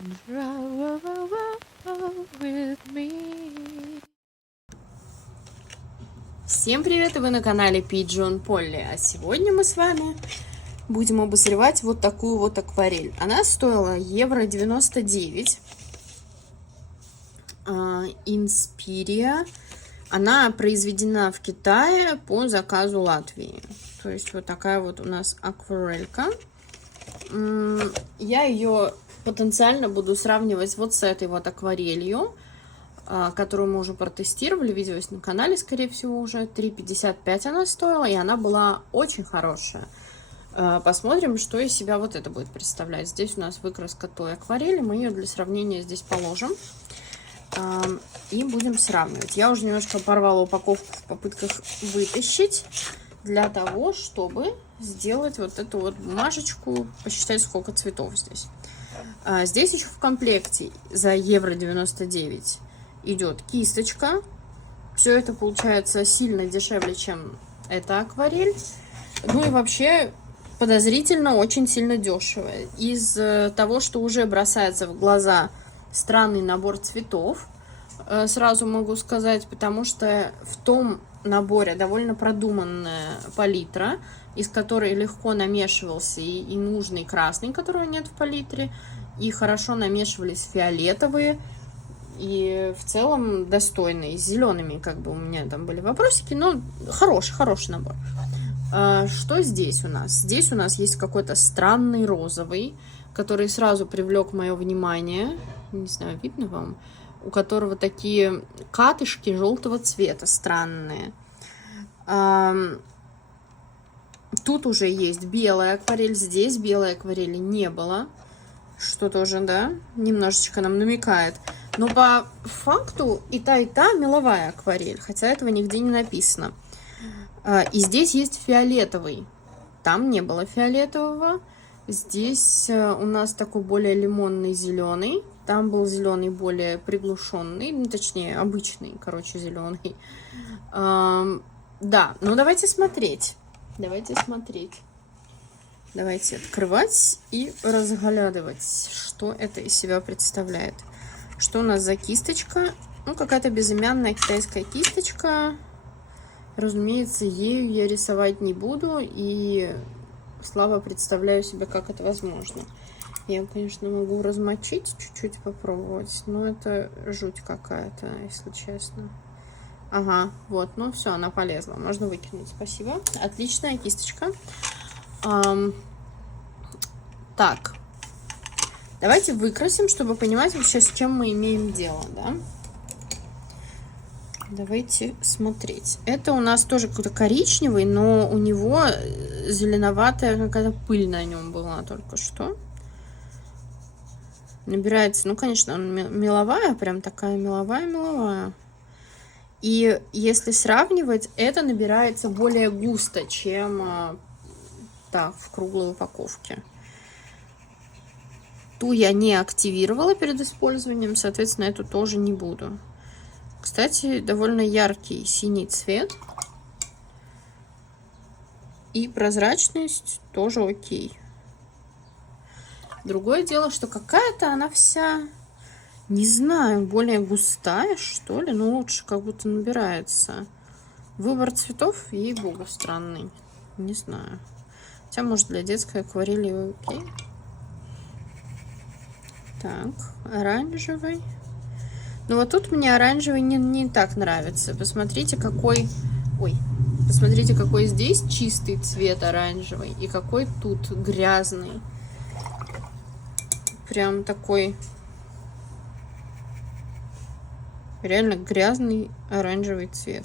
With me. Всем привет, и вы на канале Pigeon Polly. А сегодня мы с вами будем обозревать вот такую вот акварель. Она стоила евро 99. Inspiria. Она произведена в Китае по заказу Латвии. То есть вот такая вот у нас акварелька. Я ее потенциально буду сравнивать вот с этой вот акварелью, которую мы уже протестировали. Видео есть на канале, скорее всего, уже 3,55 она стоила, и она была очень хорошая. Посмотрим, что из себя вот это будет представлять. Здесь у нас выкраска той акварели, мы ее для сравнения здесь положим и будем сравнивать. Я уже немножко порвала упаковку в попытках вытащить, для того, чтобы сделать вот эту вот бумажечку, посчитать, сколько цветов здесь. Здесь еще в комплекте за евро 99 идет кисточка. Все это получается сильно дешевле, чем эта акварель. Ну и вообще подозрительно очень сильно дешево. Из того, что уже бросается в глаза странный набор цветов, сразу могу сказать, потому что в том наборе довольно продуманная палитра, из которой легко намешивался и нужный красный, которого нет в палитре, и хорошо намешивались фиолетовые, и в целом достойные, с зелеными, как бы у меня там были вопросики, но хороший набор. Что здесь у нас? Здесь у нас есть какой-то странный розовый, который сразу привлек мое внимание, не знаю, видно вам, у которого такие катышки желтого цвета странные. Тут уже есть белая акварель, здесь белой акварели не было, что тоже, да, немножечко нам намекает. Но по факту и та меловая акварель, хотя этого нигде не написано. И здесь есть фиолетовый, там не было фиолетового. Здесь у нас такой более лимонный зеленый. Там был зеленый более приглушенный, ну, точнее, обычный, короче, зеленый. Да, ну давайте смотреть. Давайте открывать и разглядывать, что это из себя представляет. Что у нас за кисточка? Ну, какая-то безымянная китайская кисточка. Разумеется, ею я рисовать не буду, и слабо представляю себе, как это возможно. Я, конечно, могу размочить, чуть-чуть попробовать, но это жуть какая-то, если честно. Ага, вот, ну все, она полезла, можно выкинуть, спасибо. Отличная кисточка. Так, давайте выкрасим, чтобы понимать вообще, с чем мы имеем дело, да? Давайте смотреть. Это у нас тоже какой-то коричневый, но у него зеленоватая какая-то пыль на нем была только что. Набирается, ну, конечно, он меловая, прям такая меловая. И если сравнивать, это набирается более густо, чем так, в круглой упаковке. Ту я не активировала перед использованием, соответственно, эту тоже не буду. Кстати, довольно яркий синий цвет. И прозрачность тоже окей. Другое дело, что какая-то она вся, не знаю, более густая, что ли. Ну, лучше как будто набирается. Выбор цветов, ей-богу, странный. Не знаю. Хотя, может, для детской акварели окей. Так, оранжевый. Ну, вот тут мне оранжевый не так нравится. Посмотрите, какой... Ой, посмотрите, какой здесь чистый цвет оранжевый. И какой тут грязный. Прям такой... Реально грязный оранжевый цвет.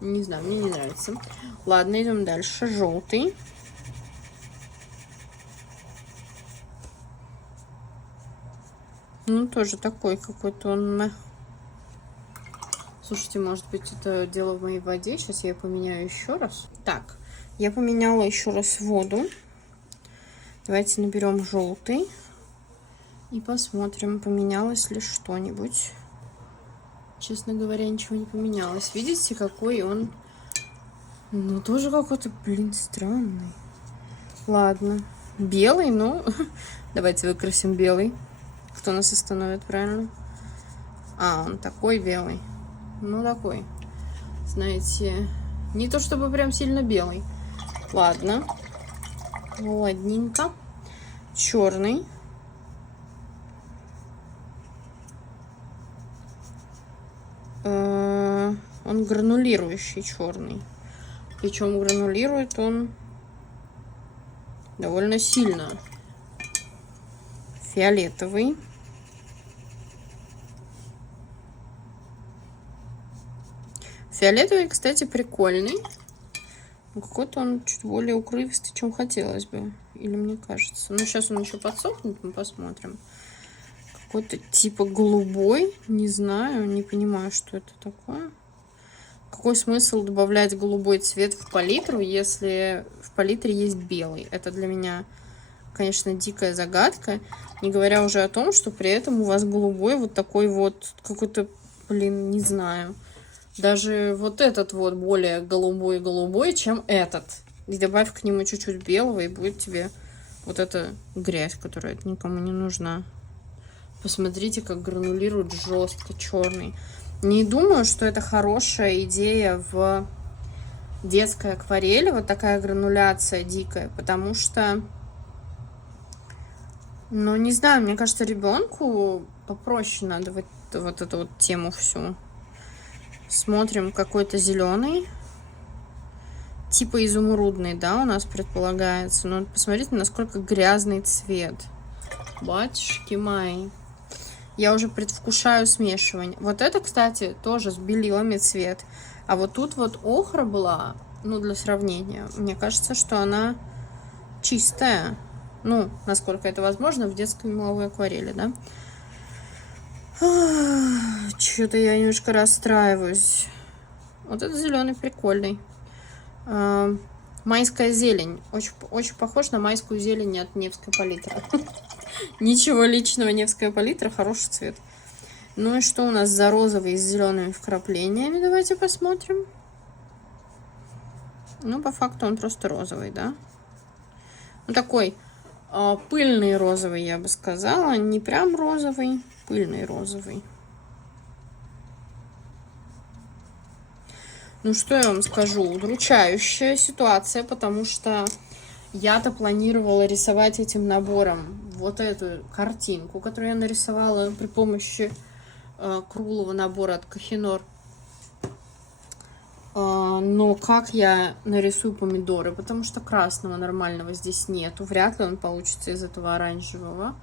Не знаю, мне не нравится. Ладно, идем дальше. Желтый. Ну, тоже такой какой-то он... Слушайте, может быть, это дело в моей воде. Сейчас я ее поменяю еще раз. Так, я поменяла еще раз воду. Давайте наберем желтый. И посмотрим, поменялось ли что-нибудь. Честно говоря, ничего не поменялось. Видите, какой он... Ну, тоже какой-то, блин, странный. Ладно, белый, ну, давайте выкрасим белый. Кто нас остановит, правильно? А, он такой белый. Ну, такой. Знаете, не то чтобы прям сильно белый. Ладно. Ладненько. Черный. Он гранулирующий черный. Причем гранулирует он довольно сильно. Фиолетовый. Фиолетовый, кстати, прикольный. Но какой-то он чуть более укрывистый, чем хотелось бы. Или мне кажется. Ну, сейчас он еще подсохнет, мы посмотрим. Какой-то типа голубой. Не знаю, не понимаю, что это такое. Какой смысл добавлять голубой цвет в палитру, если в палитре есть белый? Это для меня, конечно, дикая загадка. Не говоря уже о том, что при этом у вас голубой вот такой вот какой-то, блин, не знаю. Даже вот этот вот более голубой, чем этот. И добавь к нему чуть-чуть белого, и будет тебе вот эта грязь, которая никому не нужна. Посмотрите, как гранулирует жестко черный. Не думаю, что это хорошая идея в детской акварели, вот такая грануляция дикая, потому что, ну, не знаю, мне кажется, ребенку попроще надо вот эту вот тему всю. Смотрим, какой-то зеленый, типа изумрудный, да, у нас предполагается. Но посмотрите, насколько грязный цвет. Батюшки мои. Я уже предвкушаю смешивание. Вот это, кстати, тоже с белилами цвет. А вот тут вот охра была, ну, для сравнения. Мне кажется, что она чистая. Ну, насколько это возможно в детской меловой акварели, да. Что-то я немножко расстраиваюсь. Вот этот зеленый прикольный. Майская зелень. Очень похож на майскую зелень от Невской палитры. Ничего личного, Невская палитра, хороший цвет. Ну и что у нас за розовый с зелеными вкраплениями? Давайте посмотрим. Ну, по факту он просто розовый, да? Ну, такой пыльный розовый, я бы сказала. Не прям розовый, пыльный розовый. Ну, что я вам скажу? Удручающая ситуация, потому что я-то планировала рисовать этим набором вот эту картинку, которую я нарисовала при помощи круглого набора от Kohinoor. Но как я нарисую помидоры? Потому что красного нормального здесь нету. Вряд ли он получится из этого оранжевого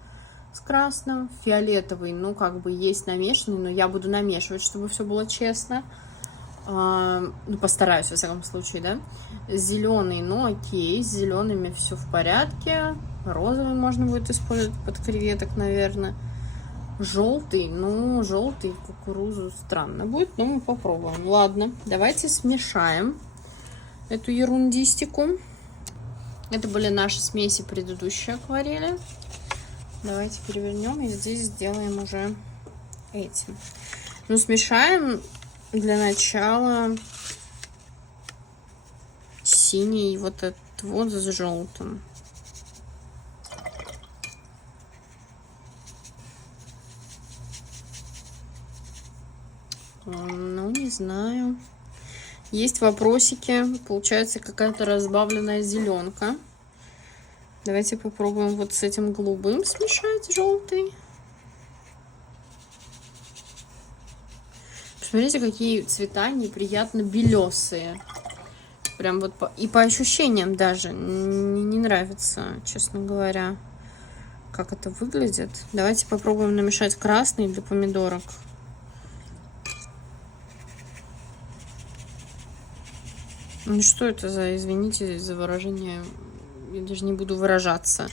с красным. Фиолетовый, ну, как бы есть намешанный, но я буду намешивать, чтобы все было честно. Ну, постараюсь, во всяком случае, да. Зеленый, ну, окей, с зелеными все в порядке. Розовый можно будет использовать под креветок, наверное. Желтый, ну, желтый кукурузу странно будет, но мы попробуем. Ладно, давайте смешаем эту ерундистику. Это были наши смеси предыдущей акварели. Давайте перевернем и здесь сделаем уже этим. Ну, смешаем для начала синий вот этот вот с желтым. Ну, не знаю. Есть вопросики. Получается какая-то разбавленная зеленка. Давайте попробуем вот с этим голубым смешать желтый. Посмотрите, какие цвета неприятно белесые. Прям вот и по ощущениям даже не нравится, честно говоря, как это выглядит. Давайте попробуем намешать красный для помидорок. Ну что это за, извините за выражение, я даже не буду выражаться.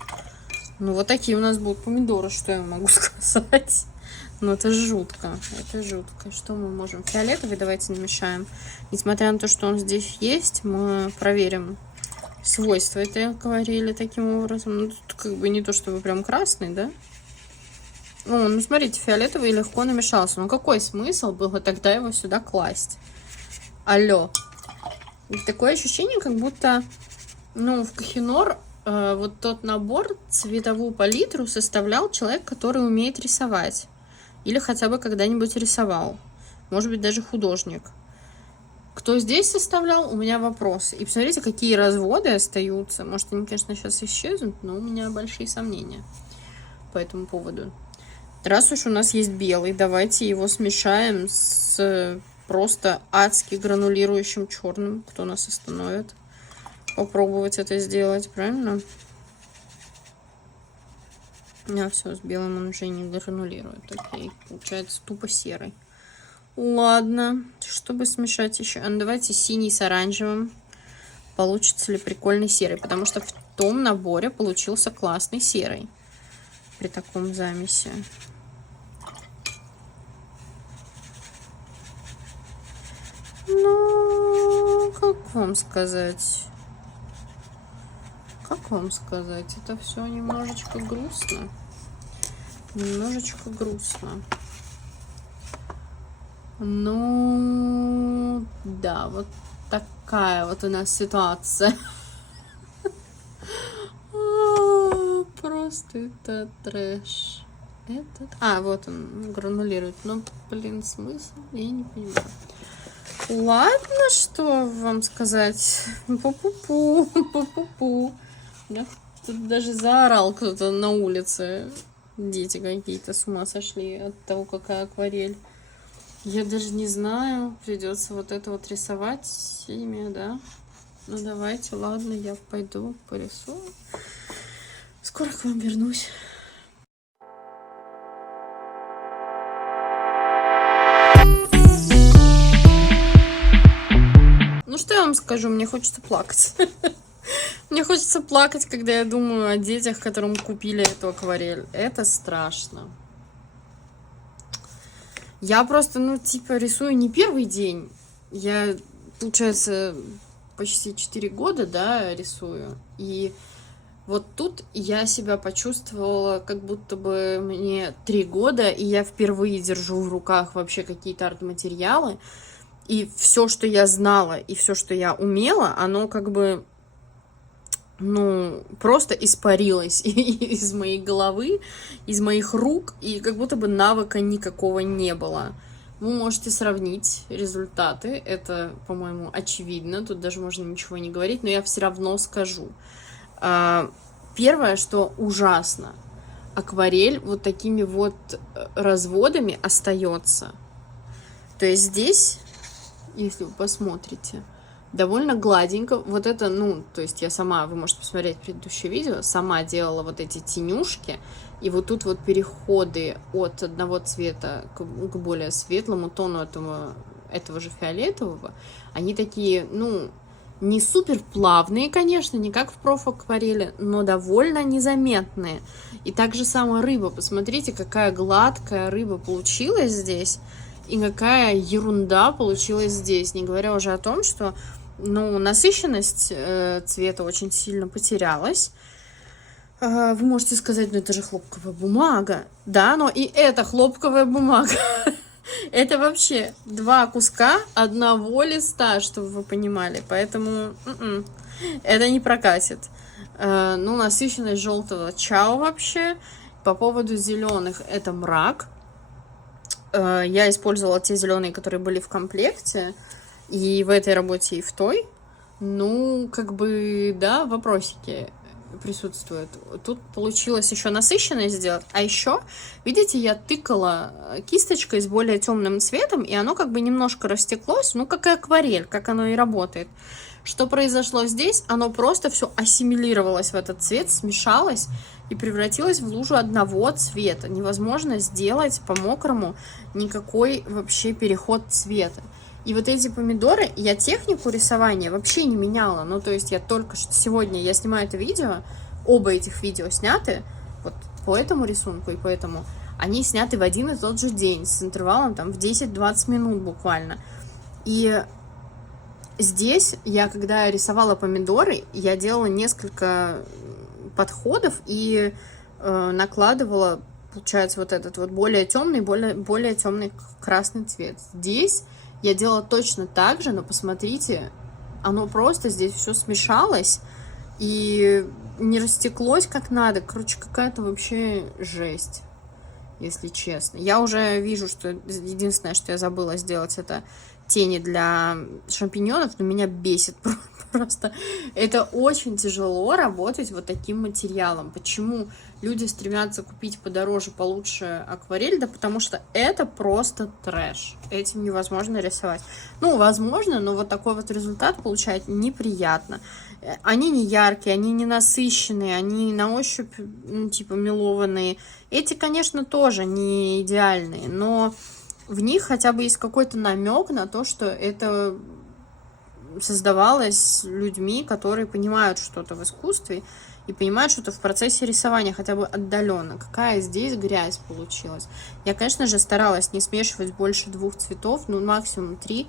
Ну вот такие у нас будут помидоры, что я могу сказать. Ну это жутко, это жутко. Что мы можем? Фиолетовый давайте намешаем. Несмотря на то, что он здесь есть, мы проверим свойства этой акварели таким образом. Ну тут как бы не то, чтобы прям красный, да? О, ну смотрите, фиолетовый легко намешался. Ну какой смысл было тогда его сюда класть? Алло. Такое ощущение, как будто, ну, в Kohinoor вот тот набор, цветовую палитру составлял человек, который умеет рисовать. Или хотя бы когда-нибудь рисовал. Может быть, даже художник. Кто здесь составлял, у меня вопрос. И посмотрите, какие разводы остаются. Может, они, конечно, сейчас исчезнут, но у меня большие сомнения по этому поводу. Раз уж у нас есть белый, давайте его смешаем с просто адски гранулирующим черным. Кто нас остановит? Попробовать это сделать, правильно? А все, с белым он уже не гранулирует. Окей, получается тупо серый. Ладно, чтобы смешать еще. А ну, давайте синий с оранжевым. Получится ли прикольный серый? Потому что в том наборе получился классный серый. При таком замесе. Ну, как вам сказать? Как вам сказать? Это все немножечко грустно. Немножечко грустно. Ну, да, вот такая вот у нас ситуация. Просто это трэш. Вот он гранулирует. Но, блин, смысл? Я не понимаю. Ладно, что вам сказать. Пу-пу-пу, пу-пу-пу. Да? Тут даже заорал кто-то на улице. Дети какие-то с ума сошли от того, какая акварель. Я даже не знаю. Придется вот это вот рисовать ими, да? Ну давайте, ладно, я пойду порисую. Скоро к вам вернусь. Ну что я вам скажу, мне хочется плакать. Мне хочется плакать, когда я думаю о детях, которым купили эту акварель. Это страшно. Я просто, рисую не первый день. Я, получается, почти 4 года, да, рисую. И вот тут я себя почувствовала, как будто бы мне 3 года, и я впервые держу в руках вообще какие-то арт-материалы. И все, что я знала, и все, что я умела, оно как бы, просто испарилось из моей головы, из моих рук, и как будто бы навыка никакого не было. Вы можете сравнить результаты, это, по-моему, очевидно, тут даже можно ничего не говорить, но я все равно скажу. Первое, что ужасно, акварель вот такими вот разводами остается. То есть здесь, если вы посмотрите, довольно гладенько. Вот это, то есть я сама, вы можете посмотреть предыдущее видео, сама делала вот эти тенюшки. И вот тут вот переходы от одного цвета к более светлому тону этого же фиолетового. Они такие, не супер плавные, конечно, не как в профакварели, но довольно незаметные. И так же сама рыба. Посмотрите, какая гладкая рыба получилась здесь. И какая ерунда получилась здесь. Не говоря уже о том, что насыщенность цвета очень сильно потерялась. Вы можете сказать, это же хлопковая бумага. Да, но и это хлопковая бумага. Это вообще 2 куска одного листа, чтобы вы понимали. Поэтому это не прокатит. Насыщенность желтого чао вообще. По поводу зеленых это мрак. Я использовала те зеленые, которые были в комплекте. И в этой работе, и в той. Вопросики присутствуют. Тут получилось еще насыщенность сделать. А еще, видите, я тыкала кисточкой с более темным цветом, и оно как бы немножко растеклось, как и акварель, как оно и работает. Что произошло здесь? Оно просто все ассимилировалось в этот цвет, смешалось и превратилось в лужу одного цвета. Невозможно сделать по-мокрому никакой вообще переход цвета. И вот эти помидоры, я технику рисования вообще не меняла. То есть я только что сегодня, я снимаю это видео, оба этих видео сняты, вот по этому рисунку и по этому, они сняты в один и тот же день, с интервалом там в 10-20 минут буквально. И здесь я, когда рисовала помидоры, я делала несколько подходов и накладывала, получается, вот этот вот более темный, более темный красный цвет. Здесь я делала точно так же, но посмотрите, оно просто здесь все смешалось, и не растеклось как надо. Короче, какая-то вообще жесть, если честно. Я уже вижу, что единственное, что я забыла сделать, это тени для шампиньонов, но меня бесит просто. Это очень тяжело работать вот таким материалом. Почему люди стремятся купить подороже, получше акварель? Да потому что это просто трэш. Этим невозможно рисовать. Ну, возможно, но вот такой вот результат получать неприятно. Они не яркие, они не насыщенные, они на ощупь, ну, типа, мелованные. Эти, конечно, тоже не идеальные, но в них хотя бы есть какой-то намек на то, что это создавалось людьми, которые понимают что-то в искусстве и понимают что-то в процессе рисования, хотя бы отдаленно. Какая здесь грязь получилась. Я, конечно же, старалась не смешивать больше 2 цветов, ну, максимум 3.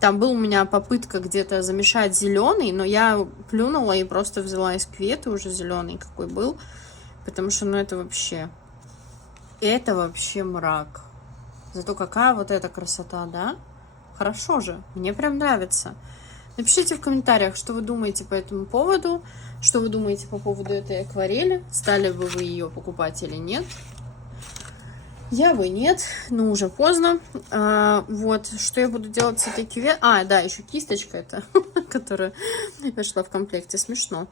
Там была у меня попытка где-то замешать зеленый, но я плюнула и просто взяла из кюветы уже зеленый, какой был, потому что, ну, это вообще мрак. Зато какая вот эта красота, да? Хорошо же, мне прям нравится. Напишите в комментариях, что вы думаете по этому поводу, что вы думаете по поводу этой акварели, стали бы вы ее покупать или нет. Я бы нет, но уже поздно. Вот, что я буду делать с этой кюветой? А, да, еще кисточка эта, которая вошла в комплекте, смешно.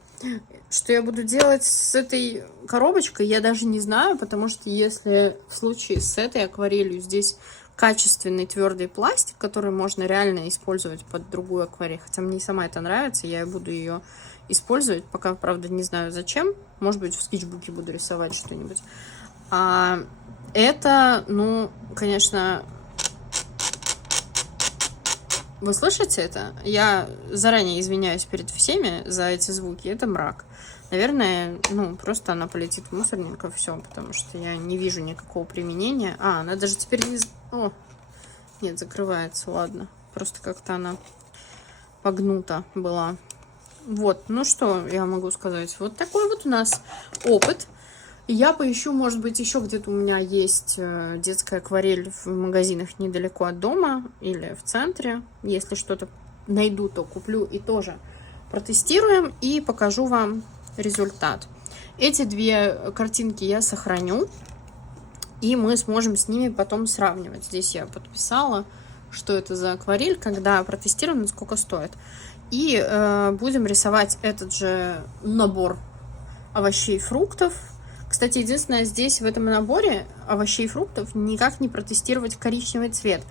Что я буду делать с этой коробочкой, я даже не знаю, потому что если в случае с этой акварелью здесь качественный твердый пластик, который можно реально использовать под другую акварель, хотя мне сама это нравится, я буду ее использовать, пока, правда, не знаю зачем, может быть, в скетчбуке буду рисовать что-нибудь. Это, ну, конечно, вы слышите это? Я заранее извиняюсь перед всеми за эти звуки, это мрак. Наверное, ну, просто она полетит в мусорник и все, потому что я не вижу никакого применения. Она даже теперь не... О, нет, закрывается, ладно. Просто как-то она погнута была. Вот, ну что я могу сказать? Вот такой вот у нас опыт. Я поищу, может быть, еще где-то у меня есть детская акварель в магазинах недалеко от дома или в центре. Если что-то найду, то куплю и тоже протестируем и покажу вам результат. Эти 2 картинки я сохраню, и мы сможем с ними потом сравнивать. Здесь я подписала, что это за акварель, когда протестируем, сколько стоит. И будем рисовать этот же набор овощей и фруктов. Кстати, единственное, здесь в этом наборе овощей и фруктов никак не протестировать коричневый цвет.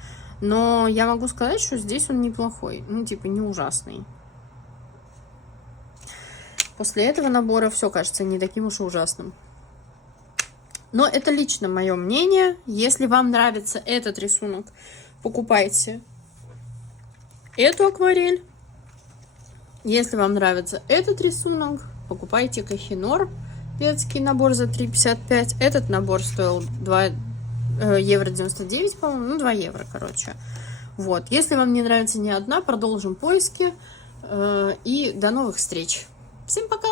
Но я могу сказать, что здесь он неплохой. Ну, типа, не ужасный. После этого набора все кажется не таким уж и ужасным. Но это лично мое мнение. Если вам нравится этот рисунок, покупайте эту акварель. Если вам нравится этот рисунок, покупайте Кохинор. Детский набор за 3,55. Этот набор стоил 2 евро 99, по-моему. Ну, 2 евро, короче. Вот. Если вам не нравится ни одна, продолжим поиски. И до новых встреч. Всем пока!